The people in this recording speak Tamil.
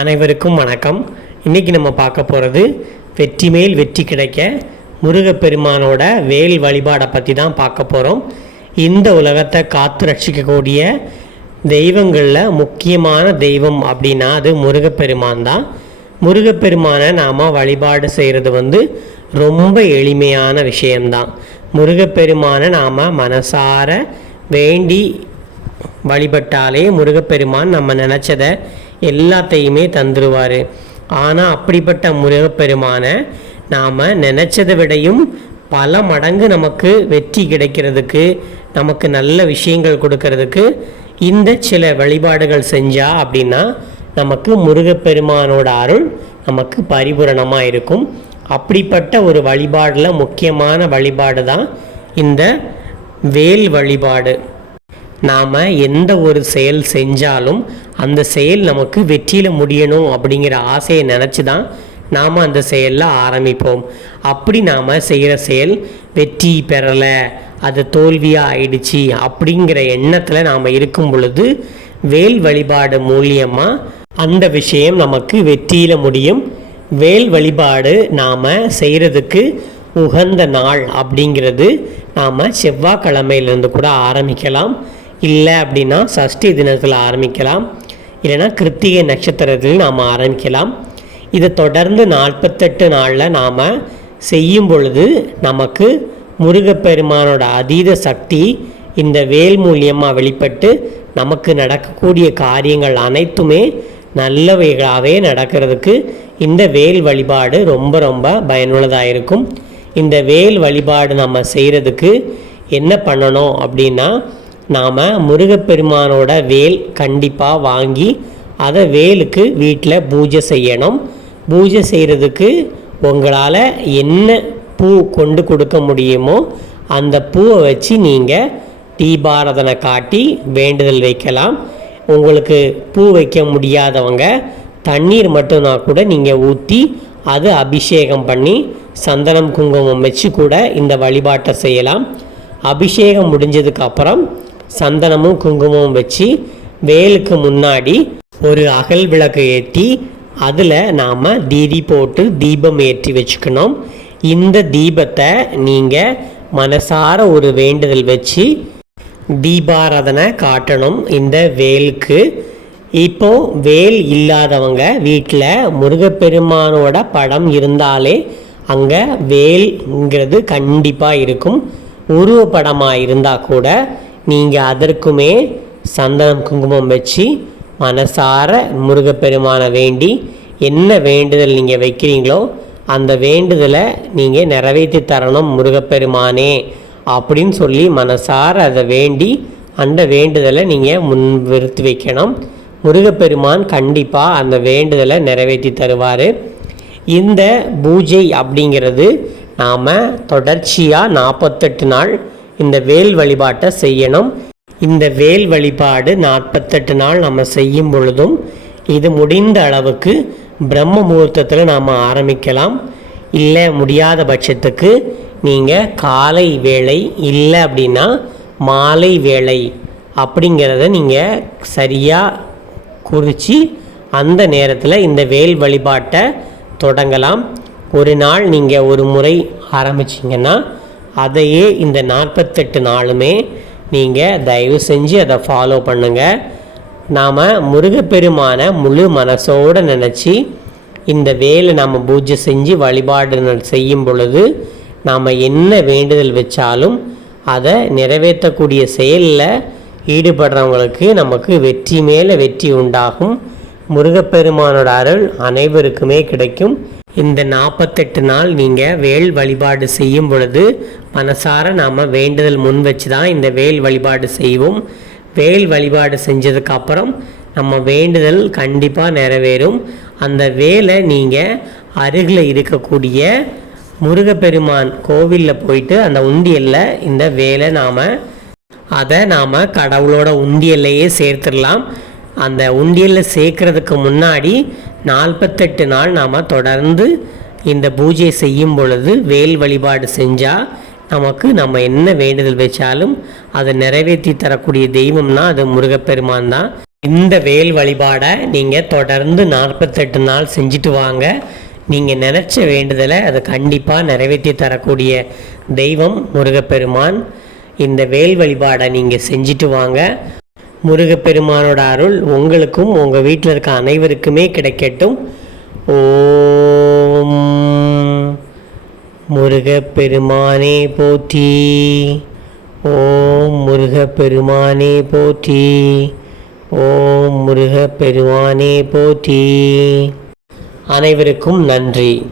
அனைவருக்கும் வணக்கம். இன்றைக்கி நம்ம பார்க்க போகிறது வெற்றி மேல் வெற்றி கிடைக்க முருகப்பெருமானோட வேல் வழிபாடை பற்றி தான் பார்க்க போகிறோம் இந்த உலகத்தை காத்து ரட்சிக்கக்கூடிய தெய்வங்களில் முக்கியமான தெய்வம் அப்படின்னா அது முருகப்பெருமான் தான். முருகப்பெருமானை நாம் வழிபாடு செய்கிறது வந்து ரொம்ப எளிமையான விஷயம்தான். முருகப்பெருமானை நாம் மனசார வேண்டி வழிபட்டாலே முருகப்பெருமான் நம்ம நினச்சதை எல்லாத்தையுமே தந்துடுவார் ஆனால் அப்படிப்பட்ட முருகப்பெருமானை நாம் நினச்சதை விடையும் பல மடங்கு நமக்கு வெற்றி கிடைக்கிறதுக்கு நமக்கு நல்ல விஷயங்கள் கொடுக்கறதுக்கு இந்த சில வழிபாடுகள் செஞ்சா அப்படின்னா நமக்கு முருகப்பெருமானோட அருள் நமக்கு பரிபூரணமாக இருக்கும். அப்படிப்பட்ட ஒரு வழிபாடில் முக்கியமான வழிபாடு தான் இந்த வேல் வழிபாடு. நாம் எந்த ஒரு செயல் செஞ்சாலும் அந்த செயல் நமக்கு வெற்றியில் முடியணும் அப்படிங்கிற ஆசையை நினச்சி தான் நாம் அந்த செயலில் ஆரம்பிப்போம். அப்படி நாம் செய்கிற செயல் வெற்றி பெறலை அது தோல்வியாக ஆயிடுச்சு அப்படிங்கிற எண்ணத்தில் நாம் இருக்கும் பொழுது வேல் வழிபாடு மூலியமாக அந்த விஷயம் நமக்கு வெற்றியில் முடியும். வேல் வழிபாடு நாம் செய்கிறதுக்கு உகந்த நாள் அப்படிங்கிறது நாம் செவ்வாய்க்கிழமையிலேருந்து கூட ஆரம்பிக்கலாம். இல்லை அப்படின்னா சஷ்டி தினத்தில் ஆரம்பிக்கலாம். இல்லைன்னா கிருத்திகை நட்சத்திரத்தில் நாம் ஆரம்பிக்கலாம். இதை தொடர்ந்து நாற்பத்தெட்டு நாளில் நாம் செய்யும் பொழுது நமக்கு முருகப்பெருமானோட அதீத சக்தி இந்த வேல் மூலியமாக வெளிப்பட்டு நமக்கு நடக்கக்கூடிய காரியங்கள் அனைத்துமே நல்லவைகளாகவே நடக்கிறதுக்கு இந்த வேல் வழிபாடு ரொம்ப ரொம்ப பயனுள்ளதாக இருக்கும். இந்த வேல் வழிபாடு நம்ம செய்கிறதுக்கு என்ன பண்ணணும் அப்படின்னா நாம் முருகப்பெருமானோட வேல் கண்டிப்பாக வாங்கி அதை வேலுக்கு வீட்டில் பூஜை செய்யணும். பூஜை செய்கிறதுக்கு உங்களால் என்ன பூ கொண்டு கொடுக்க முடியுமோ அந்த பூவை வச்சு நீங்கள் தீபாராதனை காட்டி வேண்டுதல் வைக்கலாம். உங்களுக்கு பூ வைக்க முடியாதவங்க தண்ணீர் மட்டும்னா கூட நீங்கள் ஊற்றி அது அபிஷேகம் பண்ணி சந்தனம் குங்குமம் வச்சு கூட இந்த வழிபாட்டை செய்யலாம். அபிஷேகம் முடிஞ்சதுக்கப்புறம் சந்தனமும் குங்குமமும் வச்சு வேலுக்கு முன்னாடி ஒரு அகல் விளக்கு ஏற்றி அதில் நாம் தீதி போட்டு தீபம் ஏற்றி வச்சுக்கணும். இந்த தீபத்தை நீங்கள் மனசார ஒரு வேண்டுதல் வச்சு தீபாராதனை காட்டணும் இந்த வேலுக்கு. இப்போ வேல் இல்லாதவங்க வீட்டில் முருகப்பெருமானோட படம் இருந்தாலே அங்கே வேல்ங்கிறது கண்டிப்பாக இருக்கும். உருவப்படமாக இருந்தால் கூட நீங்கள் அதற்குமே சந்தனம் குங்குமம் வச்சு மனசார முருகப்பெருமானை வேண்டி என்ன வேண்டுதல் நீங்கள் வைக்கிறீங்களோ அந்த வேண்டுதலை நீங்கள் நிறைவேற்றி தரணும் முருகப்பெருமானே அப்படின்னு சொல்லி மனசார அதை வேண்டி அந்த வேண்டுதலை நீங்கள் முன் வைக்கணும். முருகப்பெருமான் கண்டிப்பாக அந்த வேண்டுதலை நிறைவேற்றி தருவார். இந்த பூஜை அப்படிங்கிறது நாம் தொடர்ச்சியாக நாற்பத்தெட்டு நாள் இந்த வேல் வழிபாட்டை செய்யணும். இந்த வேல் வழிபாடு நாற்பத்தெட்டு நாள் நம்ம செய்யும் பொழுதும் இது முடிந்த அளவுக்கு பிரம்ம முகூர்த்தத்தில் நாம் ஆரம்பிக்கலாம். இல்லை முடியாத பட்சத்துக்கு நீங்கள் காலை வேலை இல்லை அப்படின்னா மாலை வேலை அப்படிங்கிறத நீங்கள் சரியாக குறித்து அந்த நேரத்தில் இந்த வேல் வழிபாட்டை தொடங்கலாம். ஒரு நாள் நீங்கள் ஒரு முறை ஆரம்பிச்சிங்கன்னா அதையே இந்த நாற்பத்தெட்டு நாளுமே நீங்கள் தயவு செஞ்சு அதை ஃபாலோ பண்ணுங்கள் நாம் முருகப்பெருமான முழு மனசோடு நினச்சி இந்த வேலை நாம் பூஜை செஞ்சு வழிபாடு செய்யும் பொழுது நாம் என்ன வேண்டுதல் வச்சாலும் அதை நிறைவேற்றக்கூடிய செயலில் ஈடுபடுறவங்களுக்கு நமக்கு வெற்றி மேலே வெற்றி உண்டாகும். முருகப்பெருமானோட அருள் அனைவருக்குமே கிடைக்கும். இந்த நாற்பத்தெட்டு நாள் நீங்கள் வேல் வழிபாடு செய்யும் பொழுது மனசார நாம் வேண்டுதல் முன் வச்சு தான் இந்த வேல் வழிபாடு செய்வோம். வேல் வழிபாடு செஞ்சதுக்கப்புறம் நம்ம வேண்டுதல் கண்டிப்பாக நிறைவேறும். அந்த வேலை நீங்கள் அருகில் இருக்கக்கூடிய முருகப்பெருமான் கோவிலில் போயிட்டு அந்த உண்டியலில் இந்த வேலை நாம் அதை நாம் கடவுளோட உண்டியல்லையே சேர்த்துடலாம். அந்த உண்டியலில் சேர்க்கறதுக்கு முன்னாடி நாற்பத்தெட்டு நாள் நாம் தொடர்ந்து இந்த பூஜை செய்யும் பொழுது வேல் வழிபாடு செஞ்சால் நமக்கு நம்ம என்ன வேண்டுதல் வச்சாலும் அதை நிறைவேற்றி தரக்கூடிய தெய்வம்னா அது முருகப்பெருமான் தான். இந்த வேல் வழிபாடை நீங்கள் தொடர்ந்து நாற்பத்தெட்டு நாள் செஞ்சுட்டு வாங்க. நீங்கள் நினச்ச வேண்டுதலை அதை கண்டிப்பாக நிறைவேற்றி தரக்கூடிய தெய்வம் முருகப்பெருமான். இந்த வேல் வழிபாடை நீங்கள் செஞ்சுட்டு வாங்க. முருகப்பெருமானோட அருள் உங்களுக்கும் உங்கள் வீட்டில் இருக்க அனைவருக்குமே கிடைக்கட்டும். ஓம் முருகப்பெருமானே போற்றி. ஓம் முருகப்பெருமானே போற்றி. ஓம் முருகப்பெருமானே போற்றி. அனைவருக்கும் நன்றி.